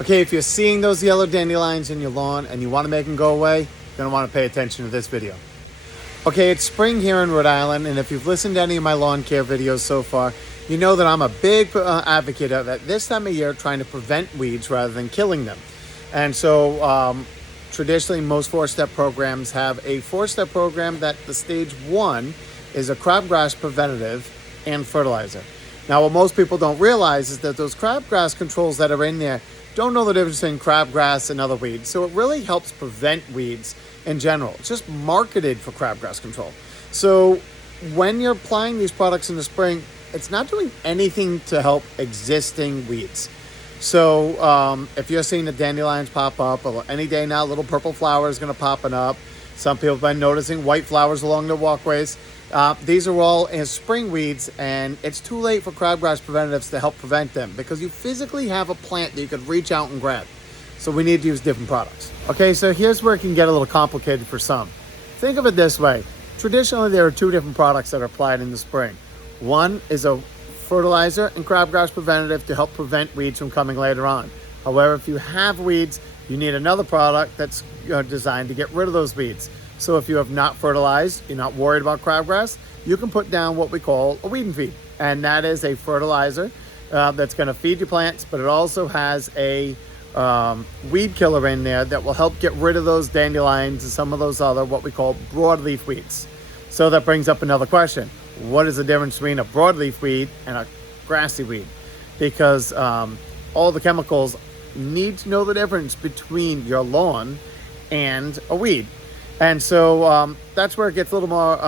Okay, if you're seeing those yellow dandelions in your lawn and you want to make them go away, you're going to want to pay attention to this video. Okay, it's spring here in Rhode Island, and if you've listened to any of my lawn care videos so far, you know that I'm a big advocate of at this time of year trying to prevent weeds rather than killing them. And so traditionally most four-step programs have a four-step program that the stage one is a crabgrass preventative and fertilizer. Now, what most people don't realize is that those crabgrass controls that are in there don't know the difference in crabgrass and other weeds. So it really helps prevent weeds in general. It's just marketed for crabgrass control. So when you're applying these products in the spring, it's not doing anything to help existing weeds. So if you're seeing the dandelions pop up, or any day now, little purple flowers going to popping up. Some people have been noticing white flowers along the walkways. These are all as spring weeds, and it's too late for crabgrass preventatives to help prevent them because you physically have a plant that you could reach out and grab. So we need to use different products. Okay, so here's where it can get a little complicated for some. Think of it this way. Traditionally, there are two different products that are applied in the spring. One is a fertilizer and crabgrass preventative to help prevent weeds from coming later on. However, if you have weeds, you need another product that's designed to get rid of those weeds. So if you have not fertilized, you're not worried about crabgrass, you can put down what we call a weed and feed. And that is a fertilizer that's going to feed your plants, but it also has a weed killer in there that will help get rid of those dandelions and some of those other what we call broadleaf weeds. So that brings up another question. What is the difference between a broadleaf weed and a grassy weed? Because all the chemicals need to know the difference between your lawn and a weed. And so that's where it gets a little more,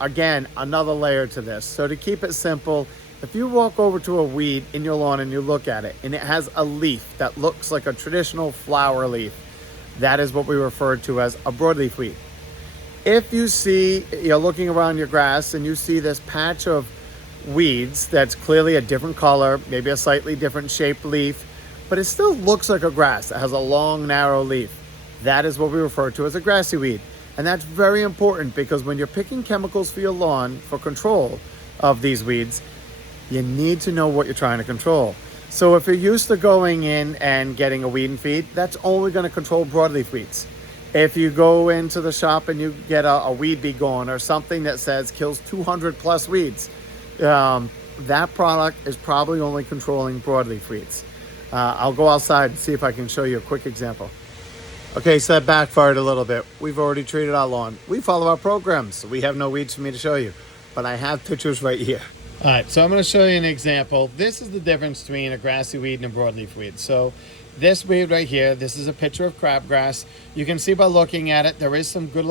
again, another layer to this. So to keep it simple, if you walk over to a weed in your lawn and you look at it and it has a leaf that looks like a traditional flower leaf, that is what we refer to as a broadleaf weed. If you see, you're looking around your grass and you see this patch of weeds that's clearly a different color, maybe a slightly different shaped leaf, but it still looks like a grass that has a long, narrow leaf, that is what we refer to as a grassy weed. And that's very important because when you're picking chemicals for your lawn for control of these weeds, you need to know what you're trying to control. So if you're used to going in and getting a weed and feed, that's only going to control broadleaf weeds. If you go into the shop and you get a weed be gone or something that says kills 200 plus weeds, that product is probably only controlling broadleaf weeds. I'll go outside and see if I can show you a quick example. Okay, so that backfired a little bit. We've already treated our lawn. We follow our programs, so we have no weeds for me to show you, but I have pictures right here. All right, so I'm going to show you an example. This is the difference between a grassy weed and a broadleaf weed. So this weed right here, this is a picture of crabgrass. You can see by looking at it, there is some good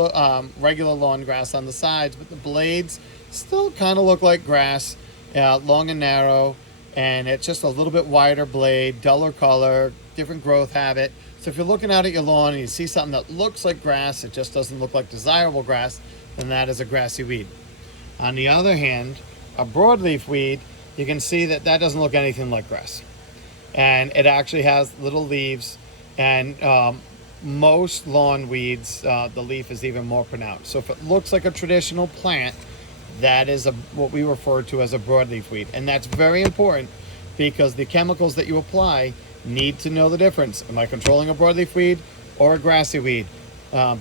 regular lawn grass on the sides, but the blades still kind of look like grass, long and narrow, and it's just a little bit wider blade, duller color, different growth habit. So if you're looking out at your lawn and you see something that looks like grass, it just doesn't look like desirable grass, then that is a grassy weed. On the other hand, a broadleaf weed, you can see that that doesn't look anything like grass. And it actually has little leaves, and most lawn weeds, the leaf is even more pronounced. So if it looks like a traditional plant, that is what we refer to as a broadleaf weed. And that's very important because the chemicals that you apply need to know the difference. Am I controlling a broadleaf weed or a grassy weed?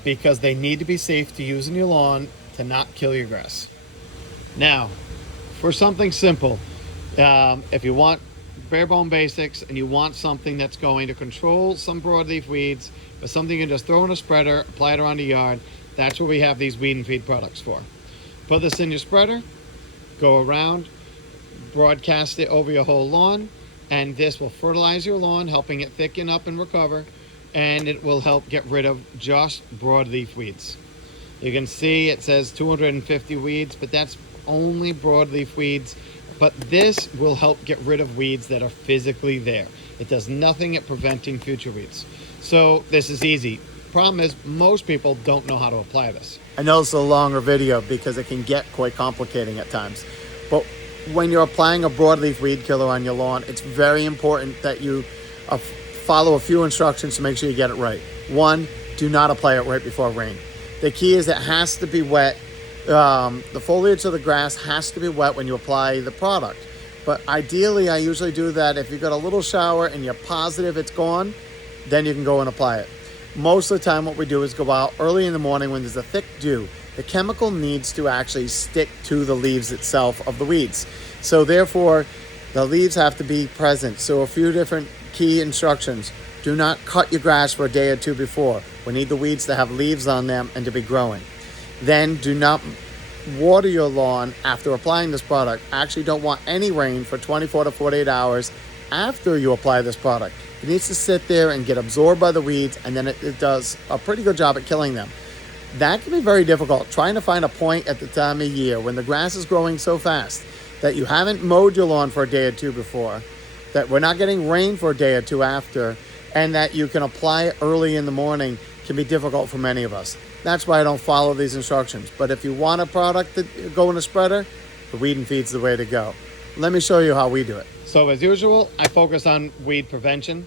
Because they need to be safe to use in your lawn to not kill your grass. Now, for something simple, if you want bare bone basics and you want something that's going to control some broadleaf weeds, but something you can just throw in a spreader, apply it around the yard, that's what we have these weed and feed products for. Put this in your spreader, go around, broadcast it over your whole lawn, and this will fertilize your lawn, helping it thicken up and recover, and it will help get rid of just broadleaf weeds. You can see it says 250 weeds, but that's only broadleaf weeds. But this will help get rid of weeds that are physically there. It does nothing at preventing future weeds. So this is easy. Problem is, most people don't know how to apply this. I know it's a longer video because it can get quite complicating at times. But when you're applying a broadleaf weed killer on your lawn, it's very important that you follow a few instructions to make sure you get it right. One, do not apply it right before rain. The key is it has to be wet. The foliage of the grass has to be wet when you apply the product. But ideally, I usually do that if you got a little shower and you're positive it's gone, then you can go and apply it. Most of the time, what we do is go out early in the morning when there's a thick dew. The chemical needs to actually stick to the leaves itself of the weeds. So therefore, the leaves have to be present. So a few different key instructions. Do not cut your grass for a day or two before. We need the weeds to have leaves on them and to be growing. Then do not water your lawn after applying this product. Actually, don't want any rain for 24 to 48 hours after you apply this product. It needs to sit there and get absorbed by the weeds, and then it does a pretty good job at killing them. That can be very difficult, trying to find a point at the time of year when the grass is growing so fast that you haven't mowed your lawn for a day or two before, that we're not getting rain for a day or two after, and that you can apply it early in the morning can be difficult for many of us. That's why I don't follow these instructions. But if you want a product to go in a spreader, the Weed and Feed's the way to go. Let me show you how we do it. So as usual, I focus on weed prevention.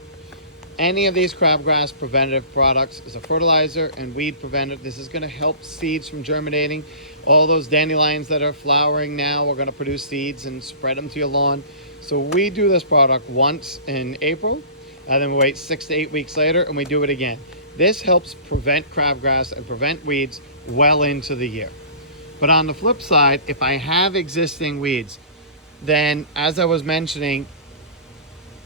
Any of these crabgrass preventative products is a fertilizer and weed preventive. This is going to help seeds from germinating. All those dandelions that are flowering now are going to produce seeds and spread them to your lawn. So we do this product once in April, and then we wait 6 to 8 weeks later and we do it again. This helps prevent crabgrass and prevent weeds well into the year. But on the flip side, if I have existing weeds, then as I was mentioning,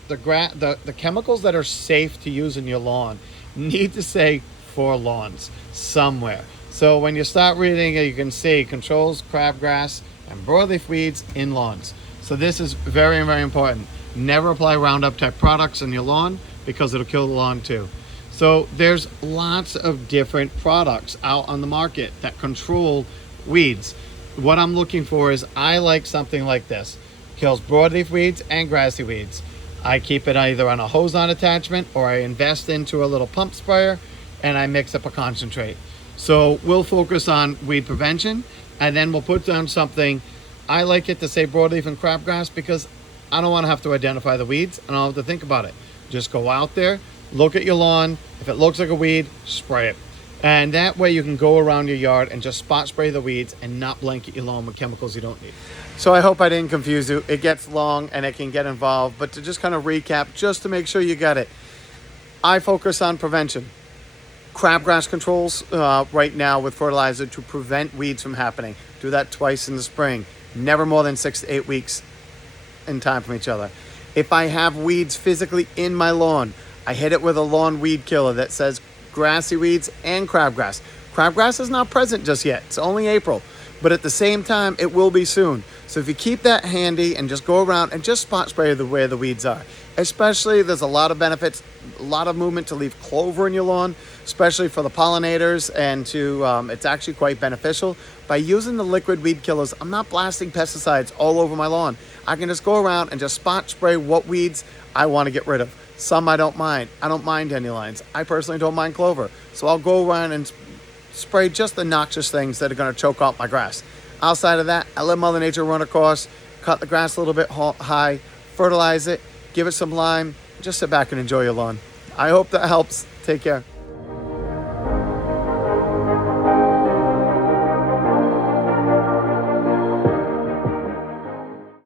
the chemicals that are safe to use in your lawn need to say for lawns somewhere. So when you start reading it, you can see controls crabgrass and broadleaf weeds in lawns. So this is very, very important. Never apply Roundup type products in your lawn because it'll kill the lawn too. So there's lots of different products out on the market that control weeds. What I'm looking for is I like something like this. Kills broadleaf weeds and grassy weeds. I keep it either on a hose-on attachment or I invest into a little pump sprayer and I mix up a concentrate. So we'll focus on weed prevention and then we'll put down something. I like it to say broadleaf and crabgrass because I don't want to have to identify the weeds and I don't have to think about it. Just go out there, look at your lawn. If it looks like a weed, spray it. And that way you can go around your yard and just spot spray the weeds and not blanket your lawn with chemicals you don't need. So I hope I didn't confuse you. It gets long and it can get involved, but to just kind of recap, just to make sure you get it, I focus on prevention. Crabgrass controls right now with fertilizer to prevent weeds from happening. Do that twice in the spring. Never more than 6 to 8 weeks in time from each other. If I have weeds physically in my lawn, I hit it with a lawn weed killer that says grassy weeds and crabgrass. Crabgrass is not present just yet. It's only April. But at the same time, it will be soon. So if you keep that handy and just go around and just spot spray where the weeds are. Especially, there's a lot of benefits, a lot of movement to leave clover in your lawn, especially for the pollinators, and it's actually quite beneficial. By using the liquid weed killers, I'm not blasting pesticides all over my lawn. I can just go around and just spot spray what weeds I want to get rid of. Some I don't mind. I don't mind dandelions. I personally don't mind clover. So I'll go around and spray just the noxious things that are going to choke out my grass. Outside of that, I let Mother Nature run across, cut the grass a little bit high, fertilize it, give it some lime, just sit back and enjoy your lawn. I hope that helps. Take care.